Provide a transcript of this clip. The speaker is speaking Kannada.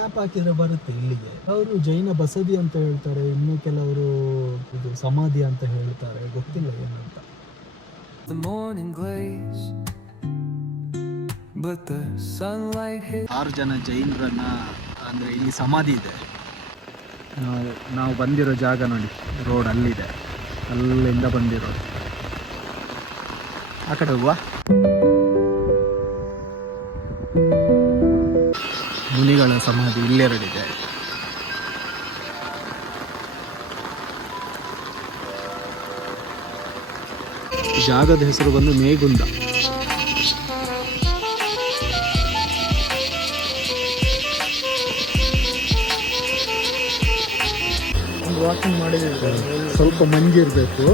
ಮ್ಯಾಪ್ ಹಾಕಿದ್ರೆ ಬರುತ್ತೆ ಇಲ್ಲಿಗೆ. ಅವರು ಜೈನ ಬಸದಿ ಅಂತ ಹೇಳ್ತಾರೆ, ಇನ್ನು ಕೆಲವರು ಇದು ಸಮಾಧಿ ಅಂತ ಹೇಳ್ತಾರೆ, ಗೊತ್ತಿಲ್ಲ ಏನಂತ. The morning glaze, but the sunlight hit. 6 ಜನ ಜೈನರನ್ನ ಅಂದರೆ ಇಲ್ಲಿ ಸಮಾಧಿ ಇದೆ. ನಾವು ಬಂದಿರೋ ಜಾಗ ನೋಡಿ, ರೋಡ್ ಅಲ್ಲಿದೆ, ಅಲ್ಲಿಂದ ಬಂದಿರೋದು. ಆ ಕಡೆ ಹೋಗುವ. ಮುನಿಗಳ ಸಮಾಧಿ ಇಲ್ಲೆರಡಿದೆ. ಜಾಗದ ಹೆಸರು ಬಂದು ಮೇಗುಂದ. ವಾಕಿಂಗ್ ಮಾಡಿದ್ರೆ ಸ್ವಲ್ಪ ಮಂಜಿರಬೇಕು.